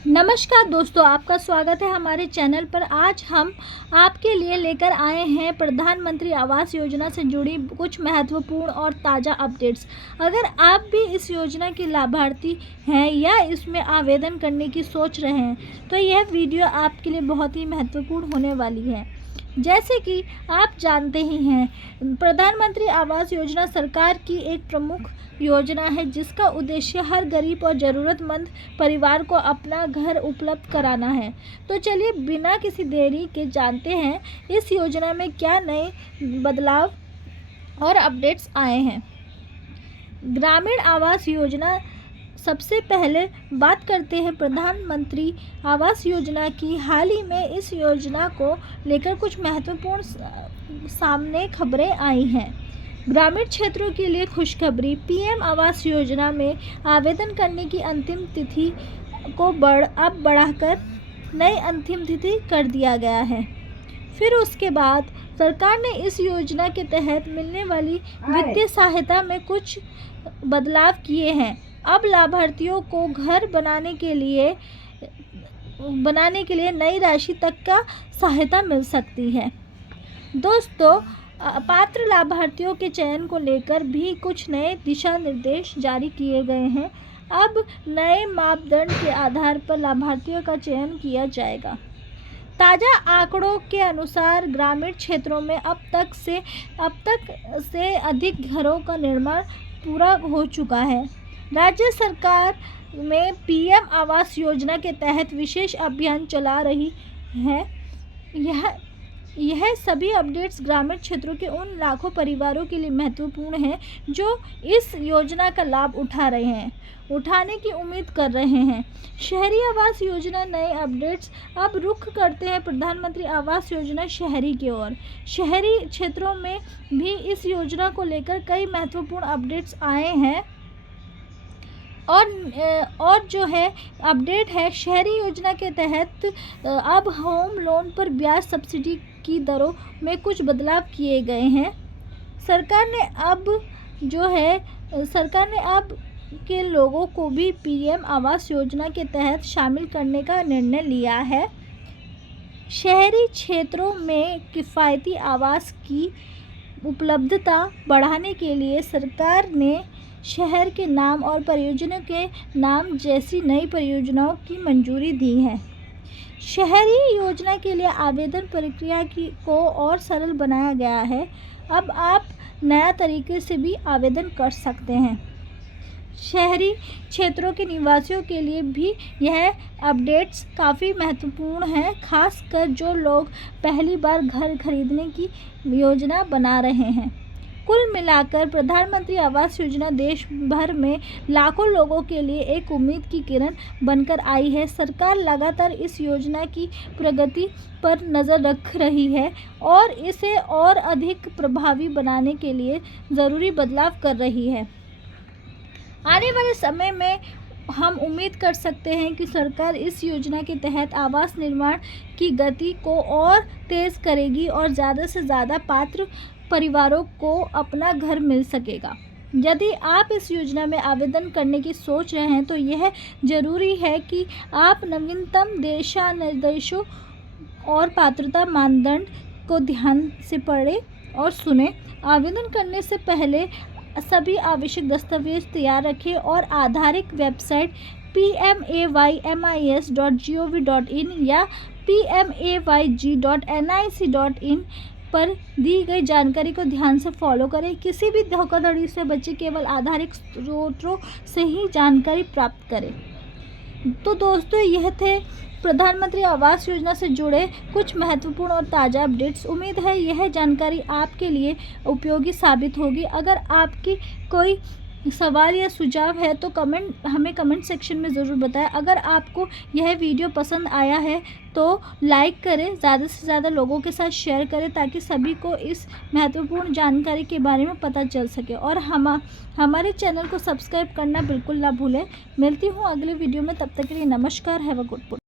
नमस्कार दोस्तों, आपका स्वागत है हमारे चैनल पर। आज हम आपके लिए लेकर आए हैं प्रधानमंत्री आवास योजना से जुड़ी कुछ महत्वपूर्ण और ताज़ा अपडेट्स। अगर आप भी इस योजना के लाभार्थी हैं या इसमें आवेदन करने की सोच रहे हैं तो यह वीडियो आपके लिए बहुत ही महत्वपूर्ण होने वाली है। जैसे कि आप जानते ही हैं, प्रधानमंत्री आवास योजना सरकार की एक प्रमुख योजना है जिसका उद्देश्य हर गरीब और ज़रूरतमंद परिवार को अपना घर उपलब्ध कराना है। तो चलिए बिना किसी देरी के जानते हैं इस योजना में क्या नए बदलाव और अपडेट्स आए हैं। ग्रामीण आवास योजना, सबसे पहले बात करते हैं प्रधानमंत्री आवास योजना की। हाल ही में इस योजना को लेकर कुछ महत्वपूर्ण सामने खबरें आई हैं। ग्रामीण क्षेत्रों के लिए खुशखबरी, पीएम आवास योजना में आवेदन करने की अंतिम तिथि को अब बढ़ाकर नई अंतिम तिथि कर दिया गया है। फिर उसके बाद सरकार ने इस योजना के तहत मिलने वाली वित्तीय सहायता में कुछ बदलाव किए हैं। अब लाभार्थियों को घर बनाने के लिए नई राशि तक का सहायता मिल सकती है। दोस्तों, पात्र लाभार्थियों के चयन को लेकर भी कुछ नए दिशा निर्देश जारी किए गए हैं। अब नए मापदंड के आधार पर लाभार्थियों का चयन किया जाएगा। ताज़ा आंकड़ों के अनुसार ग्रामीण क्षेत्रों में अब तक से अधिक घरों का निर्माण पूरा हो चुका है। राज्य सरकार में पीएम आवास योजना के तहत विशेष अभियान चला रही है। यह सभी अपडेट्स ग्रामीण क्षेत्रों के उन लाखों परिवारों के लिए महत्वपूर्ण हैं जो इस योजना का लाभ उठाने की उम्मीद कर रहे हैं। शहरी आवास योजना, नए अपडेट्स। अब रुख करते हैं प्रधानमंत्री आवास योजना शहरी की ओर। शहरी क्षेत्रों में भी इस योजना को लेकर कई महत्वपूर्ण अपडेट्स आए हैं। और जो है अपडेट है, शहरी योजना के तहत अब होम लोन पर ब्याज सब्सिडी की दरों में कुछ बदलाव किए गए हैं। सरकार ने अब के लोगों को भी पीएम आवास योजना के तहत शामिल करने का निर्णय लिया है। शहरी क्षेत्रों में किफ़ायती आवास की उपलब्धता बढ़ाने के लिए सरकार ने शहर के नाम और परियोजना के नाम जैसी नई परियोजनाओं की मंजूरी दी है। शहरी योजना के लिए आवेदन प्रक्रिया को और सरल बनाया गया है। अब आप नया तरीके से भी आवेदन कर सकते हैं। शहरी क्षेत्रों के निवासियों के लिए भी यह अपडेट्स काफ़ी महत्वपूर्ण हैं, खासकर जो लोग पहली बार घर खरीदने की योजना बना रहे हैं। कुल मिलाकर प्रधानमंत्री आवास योजना देश भर में लाखों लोगों के लिए एक उम्मीद की किरण बनकर आई है। सरकार लगातार इस योजना की प्रगति पर नज़र रख रही है और इसे और अधिक प्रभावी बनाने के लिए ज़रूरी बदलाव कर रही है। आने वाले समय में हम उम्मीद कर सकते हैं कि सरकार इस योजना के तहत आवास निर्माण की गति को और तेज़ करेगी और ज़्यादा से ज़्यादा पात्र परिवारों को अपना घर मिल सकेगा। यदि आप इस योजना में आवेदन करने की सोच रहे हैं तो यह ज़रूरी है कि आप नवीनतम दिशा निर्देशों और पात्रता मानदंड को ध्यान से पढ़ें और सुनें। आवेदन करने से पहले सभी आवश्यक दस्तावेज तैयार रखें और आधिकारिक वेबसाइट pmaymis.gov.in या pmayg.nic.in पर दी गई जानकारी को ध्यान से फॉलो करें। किसी भी धोखाधड़ी से बचें, केवल आधारित स्रोतों से ही जानकारी प्राप्त करें। तो दोस्तों, यह थे प्रधानमंत्री आवास योजना से जुड़े कुछ महत्वपूर्ण और ताज़ा अपडेट्स। उम्मीद है यह जानकारी आपके लिए उपयोगी साबित होगी। अगर आपकी कोई सवाल या सुझाव है तो हमें कमेंट सेक्शन में ज़रूर बताएं। अगर आपको यह वीडियो पसंद आया है तो लाइक करें, ज़्यादा से ज़्यादा लोगों के साथ शेयर करें ताकि सभी को इस महत्वपूर्ण जानकारी के बारे में पता चल सके। और हमारे चैनल को सब्सक्राइब करना बिल्कुल ना भूलें। मिलती हूँ अगले वीडियो में, तब तक के लिए नमस्कार। Have a good day.